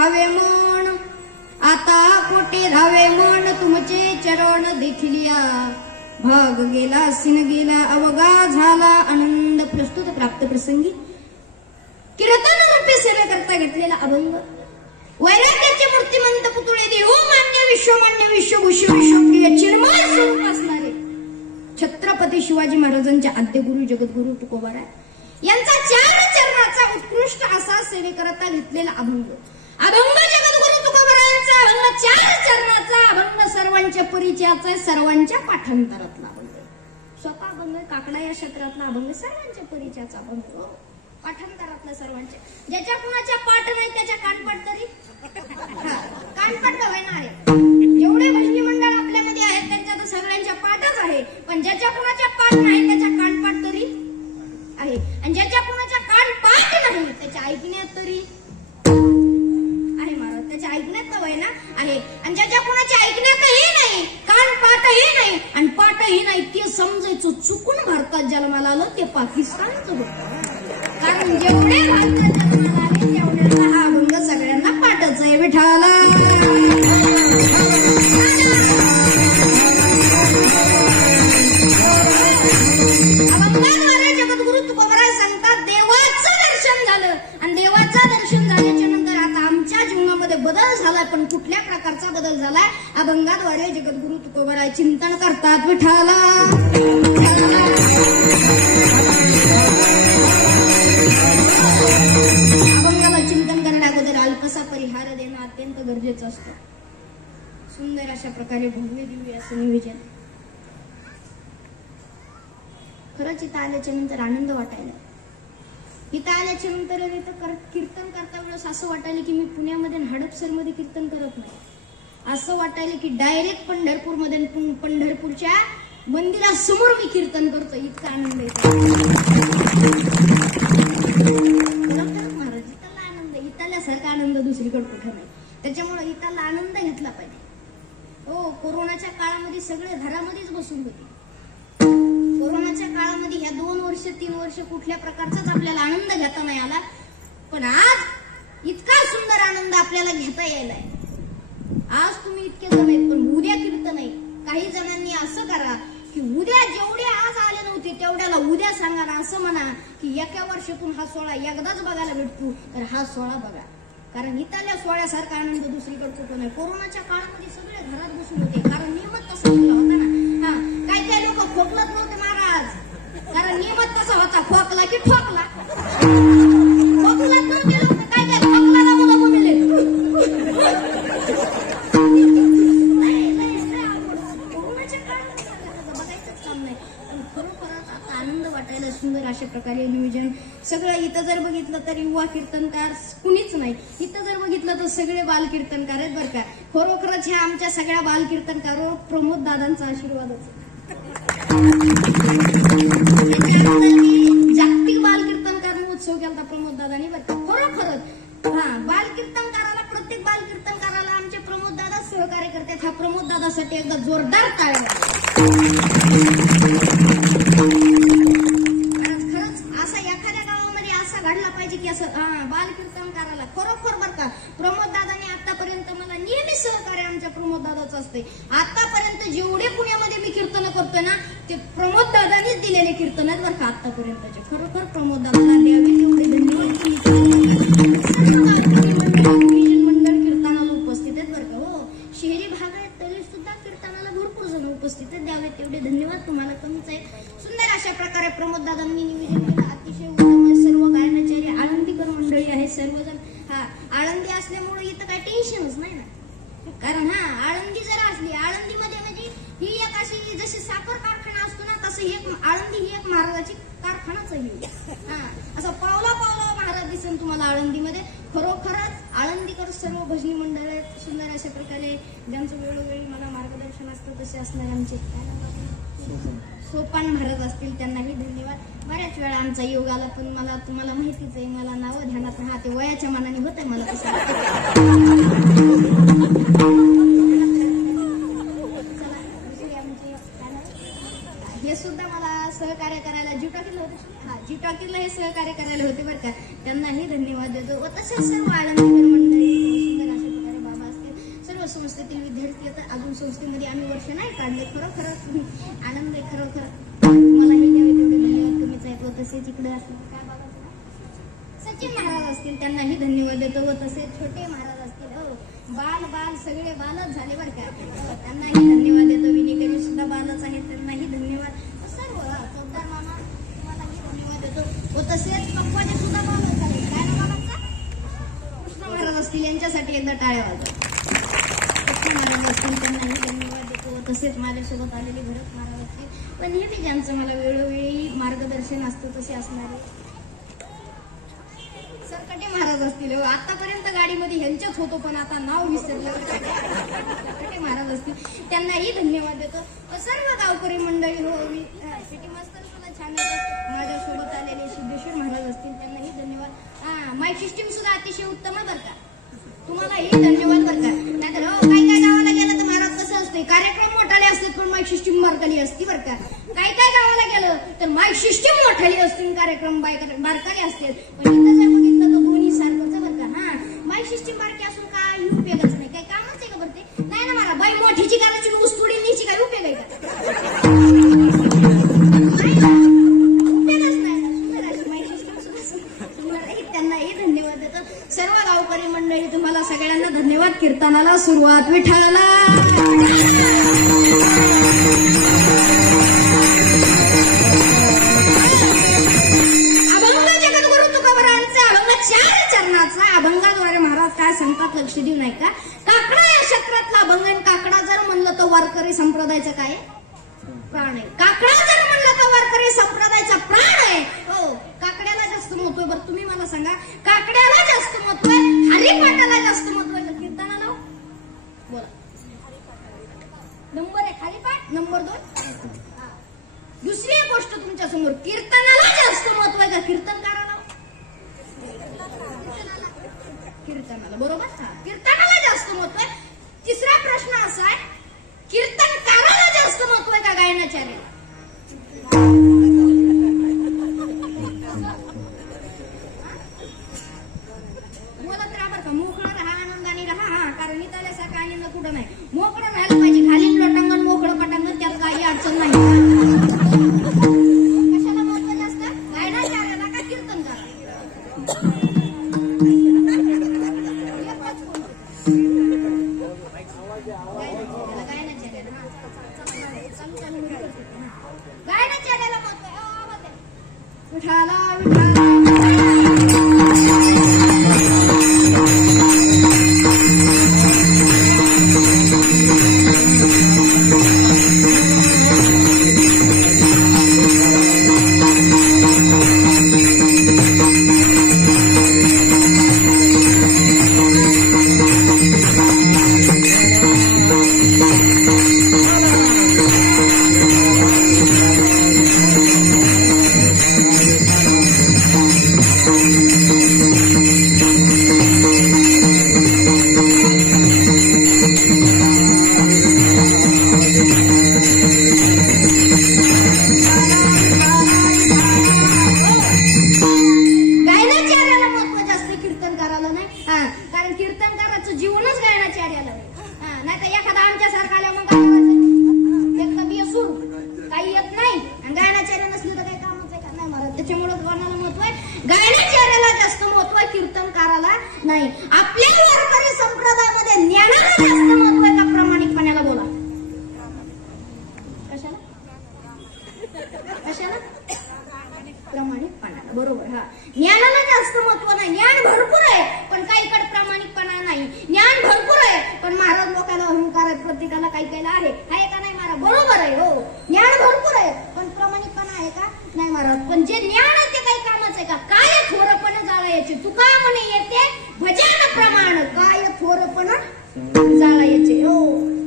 धावे मन, आता कोटे धावे मन तुमचे चरण देखिलिया, भाग गेला सिन गेला अवगा झाला आनंद. प्रस्तुत प्राप्त प्रसंगी कीर्तन रूपी सेवेकरता घेतलेला अभंग. वैराग्याचे मूर्तिमंत पुतळे देऊ मान्य विश्वमान्य विश्वभूषण विश्वप्रिय चिन्मय स्वरूप असणारे छत्रपती शिवाजी महाराजांच्या आद्यगुरु जगद्गुरु तुकोबाराय यांचा 4 चरणाचा उत्कृष्ट असा सेवेकरता घेतलेला अभंग. अभंग जगद्गुरु तुकोबारायांचा अभंग 4 चरणाचा अभंग सर्वांच्या परिचयाचा आहे, सर्वांच्या पाठांतरातला अभंग. स्वतः अभंग काकडा या क्षेत्रातला अभंग सर्वांच्या परिचयाचा अभंग, पाठांतरातला सर्वांच्या. ज्याच्या कुणाच्या पाठ नाही त्याच्या कानपाठ तरी कानपाठ होणार आहे. जेवढे भजनी मंडळ आपल्यामध्ये आहेत त्यांच्या तर सगळ्यांच्या पाठच आहे, पण ज्याच्या कुणाच्या पाठ नाही त्याच्या कानपाठ तरी आहे, आणि ज्याच्या कुणाच्या कानपाठ नाही त्याच्या ऐकण्यात तरी आहे. महाराज त्याच्या ऐकण्यात तर ना आहे, आणि ज्याच्या कुणाच्या ऐकण्यातही नाही कानपाठही नाही आणि पाठही नाही ते समजायचं चुकून भारतात जन्माला आलं ते पाकिस्तानचं होतं. कारण जेवढे भारतात जन्माला आले तेवढ्यांना हा अभंग सगळ्यांना पाठच आहे. विठाला अभंगाद्वारे जगद्गुरु तुकोबाराय सांगतात देवाचं दर्शन झालं, आणि देवाचं दर्शन झाल्याच्या नंतर आता आमच्या जीवनामध्ये बदल झालाय. पण कुठल्या प्रकारचा बदल झालाय? अभंगाद्वारे जगद्गुरु तुकोबाराय चिंतन करतात. विठाला अभंगाला चिंतन करण्या अगोदर अल्पसा परिहार देणं अत्यंत गरजेचं असतं. सुंदर अशा प्रकारे भव्य दिव्य असं नियोजन. खरंच इथं आल्याच्या नंतर आनंद वाटायला. इथं आल्याच्या नंतर कीर्तन करता वेळेस असं वाटायला की मी पुण्यामध्ये हडपसर मध्ये कीर्तन करत नाही, असं वाटायला की डायरेक्ट पंढरपूरमध्ये पंढरपूरच्या मंदिरासमोर मी कीर्तन करतो. इतका आनंद येतो. महाराज इथला आनंद, इथल्यासारखा आनंद दुसरीकडे कुठे नाही. त्याच्यामुळे इथला आनंद घेतला पाहिजे. हो, कोरोनाच्या काळामध्ये सगळे घरामध्येच बसून होते. कोरोनाच्या काळामध्ये ह्या 2 वर्ष 3 वर्ष कुठल्या प्रकारचाच आपल्याला आनंद घेता नाही आला, पण आज इतका सुंदर आनंद आपल्याला घेता यायलाय. आज तुम्ही इतके जण आहेत पण उद्या कीर्तन नाही. काही जणांनी असं करा की उद्या जेवढे आज आले नव्हते तेवढ्याला उद्या सांगा ना, असं म्हणा की एका वर्षातून हा सोहळा एकदाच बघायला भेटतो तर हा सोहळा बघा. कारण इथल्या सोहळ्यासारखा आनंद दुसरीकडे कुठं नाही. कोरोनाच्या काळामध्ये सगळे घरात बसून होते कारण नियमच तसा होता ना. काही काही लोक खोकलत नव्हते महाराज, कारण नियमच तसा होता, खोकला की ठोकला. खोकलत नव्हते लोक, काय काय खोकला मुलं मुले आनंद वाटायला. सुंदर अशा प्रकारे नियोजन सगळं. इथं जर बघितलं तर युवा कीर्तनकार कुणीच नाही. इथं जर बघितलं तर सगळे बाल कीर्तनकार आहेत बरं का. खरोखरच ह्या आमच्या सगळ्या बाल कीर्तनकारावर प्रमोद दादांचा आशीर्वादच. जागतिक बाल कीर्तनकार महोत्सव केला प्रमोद दादांनी बरं का. खरोखरच बाल कीर्तनकाराला, प्रत्येक बाल कीर्तनकाराला आमचे प्रमोद दादा सहकार्य करतात. ह्या प्रमोद दादासाठी एकदा जोरदार टाळ्या. बाल कीर्तनकाराला खरोखर बरं का प्रमोद दादांनी आतापर्यंत मला नेहमी सहकार्य आमच्या प्रमोद दादाचं असते. आतापर्यंत जेवढे पुण्यामध्ये मी कीर्तन करतोय ना ते प्रमोद दादांनीच दिलेले कीर्तन आहेत बरं का आतापर्यंतचे. खरोखर प्रमोद दादाला द्यावे तेवढे धन्यवाद. मंडळ कीर्तनाला उपस्थित आहेत बरं का. हो, शहरी भाग आहेत तरी सुद्धा कीर्तनाला भरपूर जण उपस्थित आहेत. द्यावे तेवढे धन्यवाद. तुम्हाला कमीच आहे. सुंदर अशा प्रकारे प्रमोद दादांनी निवेदन केलं. अतिशय उत्तम. सर्व गायनाचार्य आळंदीकर मंडळी आहे सर्वजण. आळंदी असल्यामुळे इथं काही टेन्शनच नाही ना. कारण आळंदी जर असली, आळंदीमध्ये म्हणजे ही एक अशी जशी साखर कारखाना असतो ना तसं एक आळंदी ही एक महाराजाची कारखानाच आहे. असं पावला पावला महाराज दिसेल तुम्हाला आळंदीमध्ये. खरोखरच आळंदीकर सर्व भजनी मंडळ आहेत. सुंदर अशा प्रकारे ज्यांचं वेळोवेळी मला मार्गदर्शन असतं तसे असणारे आमचे सोपान महाराज असतील त्यांनाही धन्यवाद. बऱ्याच वेळा आमचा योग आला पण मला तुम्हाला माहितीच आहे मला नावं ध्यानात राहते. वयाच्या मानाने होत आहे मला तसं. हे सुद्धा मला सहकार्य करायला जिटाकीला होते. जिटाकीला हे सहकार्य करायला होते बरं का. त्यांनाही धन्यवाद देतो. व तसेच सर्व आळंदीकर मंडळी पैसे नाही काढले, खरोखर आनंद आहे. खरोखर मला हे द्यावे तेवढे धन्यवाद तुम्हीच आहेत. व तसेच इकडे असतील काय बाबा सचिन महाराज असतील त्यांनाही धन्यवाद देतो. व तसेच छोटे महाराज असतील, हो बाल सगळे बालच झाले बरं का, त्यांनाही धन्यवाद देतो. विनेकरी सुद्धा बालच आहेत, त्यांनाही धन्यवाद. सर्व चौदार मामा तुम्हालाही धन्यवाद देतो. व तसेच पप्पाने सुद्धा बालच झाले. काय नाव बाबांचा? कृष्ण महाराज असतील, यांच्यासाठी एकदा टाळ्या वाजवा. कृष्ण महाराज असतील त्यांनाही धन्यवाद देतो. व तसेच माझ्यासोबत आलेले भरत महाराज असतील, पण नेहमी ज्यांचं मला वेळोवेळी मार्गदर्शन असतं तसे असणारे सरकटे महाराज असतील. आतापर्यंत गाडीमध्ये ह्यांच्याच होतो, पण आता नाव विसरलं. सरकटे महाराज असतील त्यांनाही धन्यवाद देतो. सर्व गावकरी मंडळी, हो मी सिटी मास्तर सुद्धा छान होतं. माझ्यासोबत आलेले सिद्धेश्वर महाराज असतील त्यांनाही धन्यवाद. माईक सिस्टीम सुद्धा अतिशय उत्तम आहे बरं का, तुम्हालाही धन्यवाद बरं का. नाहीतर काय गावाला गेलं तर महाराज कसं असते, कार्यक्रम मोठाले असतात पण माईक सिस्टीम बारकाली असते बरं का. काय गावाला गेलं तर माईक सिस्टीम मोठाली असते, कार्यक्रम बारकाली असते. पण इथं जर बघितलं तर दोन्ही सारखंच बरं का. हा माईक सिस्टीम बारकी असून काही उपयोगच नाही. काय कामच आहे का बरं ते? नाही ना मला बाई मोठीची करायची ऊस तोडी न्यायची काय उपयोग आहे का? उपयोगच नाही ना. सुंदर अशी माईक सिस्टीम सुद्धा सुंदर आहे, त्यांनाही धन्यवाद देतो. सर्व गावकरी मंडळी तुम्हाला सगळ्यांना धन्यवाद. कीर्तनाला सुरुवात विठ्ठलाला. अभंगाद्वारे महाराज काय सांगतात लक्ष देऊ नाही का? काकडा या क्षेत्रातला अभंग. काकडा जर म्हणलं तर वारकरी संप्रदायाचा काय प्राण आहे. काकडा जर म्हणलं तर वारकरी संप्रदायाचा प्राण आहे. हो काकड्याला जास्त महत्व आहे. बरं तुम्ही मला सांगा, काकड्याला जास्त महत्व आहे, हरिपाठाला जास्त महत्व आहे, कीर्तनाला? बोला. नंबर 1 हरिपाठ, नंबर 2 दुसरी एक गोष्ट तुमच्या समोर, कीर्तनाला जास्त महत्व आहे का कीर्तनकाराला? कीर्तनाला. बरोबर, कीर्तनाला जास्त महत्व आहे. तिसरा प्रश्न असा आहे, कीर्तनकाराला जास्त महत्व आहे का गायनाचार्याला? बोला तर बरं का, मोकळं राहा, आनंदाने राहा. हा कारण इथल्या सारखं आनंद कुठं नाही. मोकळं राहायला पाहिजे. खाली लोटांगण मोकळं पटांगण, त्यात काही अडचण नाही. कशाला महत्व जास्त, गायनाचार्याला का कीर्तनकाराला? गायनाचार्याला महत्व आहे. विठाला विठाला. नाही. आपल्या वारकरी संप्रदायामध्ये ज्ञानाला जास्त महत्व आहे का प्रामाणिकपणाला? बोला. कशाला कशाला? प्रामाणिकपणाला. बरोबर. हा ज्ञानाला जास्त महत्व नाही. ज्ञान भरपूर आहे पण काहीकडे प्रामाणिकपणा नाही. ज्ञान भरपूर आहे पण महाराज लोकांना अहंकार आहे, प्रत्येकाला काही आहे का नाही महाराज? बरोबर आहे. हो ज्ञान भरपूर आहे पण प्रामाणिकपणा आहे का नाही महाराज? पण जे ज्ञान आहे ते काही कामाचं आहे का? काय थोरपण जाळायचे. तुका म्हणे येते भजन प्रमाण, काय थोरपण जाळायचे. हो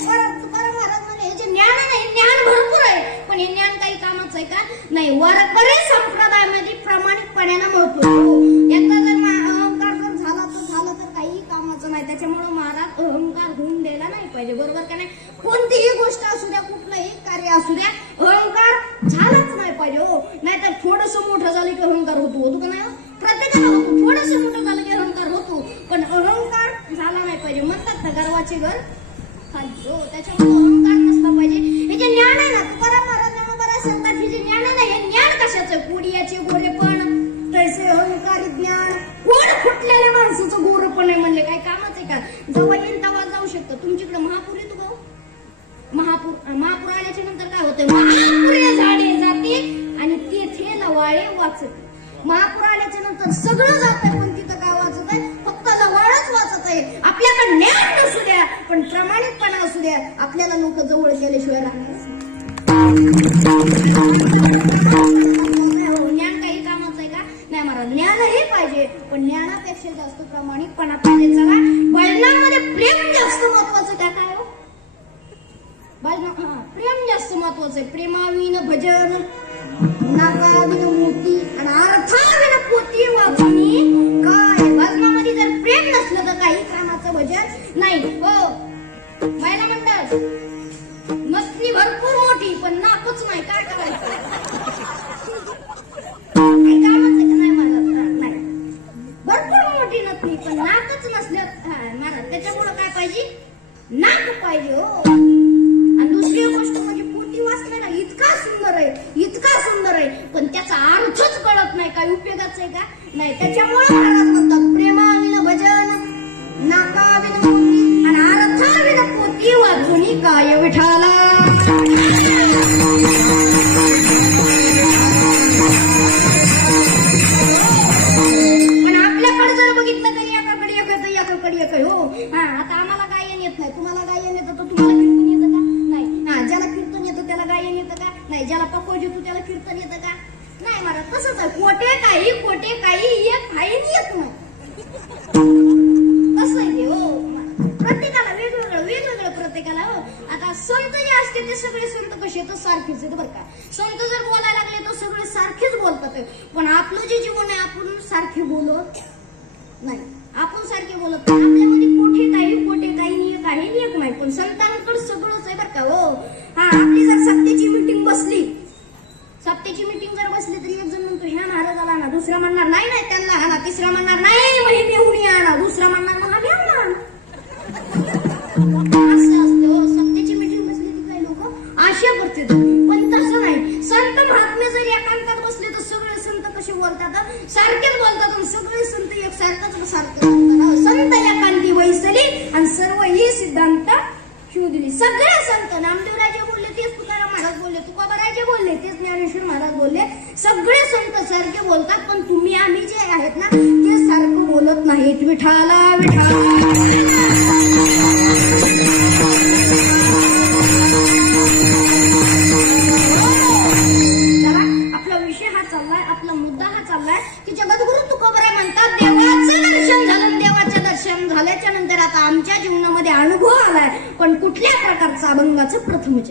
तुकाराम महाराज म्हणे हे जे ज्ञान नाही, ज्ञान भरपूर आहे पण हे ज्ञान काही कामाचं आहे का नाही? वारकरी संप्रदायामध्ये प्रामाणिकपणाला महत्व. याचा जर अहंकार जर झाला तर झालं तर काही कामाचं नाही. त्याच्यामुळे महाराज अहंकार होऊन द्यायला नाही पाहिजे. बरोबर का नाही? कोणतीही गोष्ट असू द्या, कुठलंही कार्य असू द्या, अहंकार झालाच नाही पाहिजे. हो नाहीतर थोडस मोठं झालं की अहंकार होतो का नाही? प्रत्येकाला होतो. थोडस मोठं झालं की अहंकार होतो पण अहंकार झाला नाही पाहिजे. म्हणतात ना गर्वाचे घर खाली. हो त्याच्यामुळे अहंकार नसला पाहिजे. ज्ञान आहे ना, तुकाराम महाराजांना बरं सांगतात हे जे ज्ञान आहे ना, हे ज्ञान कशाचं? कोडियाचे गोरेपण, तैसे अहंकारी ज्ञान. कोण फुटलेल्या माणसाचं गोरपण आहे म्हणले काय कामच आहे का? जेव्हा येईल तेव्हा जाऊ शकतं. तुमच्याकडे महापूर येतो का? महापूर आल्याच्या नंतर काय होतं? महापुरे झाडे जाते आणि तेथे लवाळे वाचत. महापूर आल्याच्या नंतर सगळं जात आहे, पण तिथं काय वाचत आहे? फक्त लवाळच वाचत आहे. आपल्याकडे ज्ञान नसू द्या, पण प्रामाणिकपणा असू द्या, आपल्याला लोक जवळ गेल्याशिवाय राहणार. ज्ञान काही कामाचं आहे का? नाही महाराज, ज्ञानही पाहिजे, पण ज्ञानापेक्षा जास्त प्रामाणिकपणा पाहिजे. चला, भजनामध्ये प्रेम जास्त महत्वाचं का? काय हो प्रेम जास्त महत्वाचं आहे. प्रेमाविन भजन, नाकाविन मोती आणि अर्थाविन पोती वाचणी. काय भजनामध्ये जर प्रेम नसलं तर काही कामाचं भजन नाही. हो महिला मंडळ, मस्ती भरपूर मोठी पण नाकच नाही, काय करायचं? काही कामाचं नाही महाराज, नाही. भरपूर मोठी नसली पण नाकच नसलं महाराज, त्याच्यामुळं काय पाहिजे? नाक पाहिजे. हो, आणि दुसरी गोष्ट म्हणजे पोटी वाचलेला इतका सुंदर आहे, इतका सुंदर आहे, पण त्याचा अर्थच कळत नाही. काय उपयोगाचं आहे का? नाही. त्याच्यामुळे महाराज म्हणतात प्रेमाविन भजन, नाकाविन मोती आणि अर्थाविन पोती वाचुनी काय विठाला. पण आपल्याकडे जर बघितलं तर एकाकडे एक हो. आता आम्हाला गायन येत नाही, तुम्हाला गायन येतं तर तुम्हाला कीर्तन येतं का? नाही. ज्याला कीर्तन येतं त्याला गायन येतं का? नाही. ज्याला पकोज येतो त्याला कीर्तन येतं का? नाही महाराज, तसंच आहे. कोटे काही एक फाईन येत नाही. कसं आहे ते? हो, प्रत्येकाला वेगवेगळं प्रत्येकाला. हो, आता संत जे असते ते सगळे संत कसे तर सारखेच आहेत बरं का. संत जर बोलायला लागले तर सगळे सारखेच बोलतात, पण आपलं जे जीवन आहे आपण सारखे बोलत नाही. आपण सारखे बोलत नाही. आपल्यामध्ये कोटे काही एक नाही, पण संतांकडे सगळंच आहे बरं का. हो, आपली जर सत्तेची मीटिंग बसली तरी एक जण म्हणतो ह्या महाराजाला ना, दुसरा म्हणणार नाही त्यांना आणा, तिसरा म्हणणार नाही महिमेहुनी आणा, दुसरा म्हणणार महादेवला आणा. असं असतं. हो, सत्तेची मीटिंग बसली की काही लोक आशा करतात, पण तसं नाही. संत महात्मे जर एकांतात बसले तर सगळे संत कसे बोलतात? सारखेच बोलतात. सगळे संत एक सारखंच संत एकांती वैसली आणि सर्व ही सिद्धांत शोधली. सगळे संत, नामदेवराजे बोलले तेच तुकाराम महाराज बोलले, तुकोबाराजे बोलले तेच ज्ञानेश्वर महाराज बोलले. सगळे संत सारखे बोलतात, पण तुम्ही आम्ही जे आहेत ना ते सारखं बोलत नाहीत. विठाला आपला विषय हा चाललाय, आपला मुद्दा हा चाललाय की जगद्गुरु तुकोबाराय म्हणतात देवाचं दर्शन झालं. देवाचं दर्शन झाल्याच्या नंतर आता आमच्या जीवनामध्ये अनुभव आलाय, पण कुठल्या प्रकारचा अभंगाचं? प्रथमच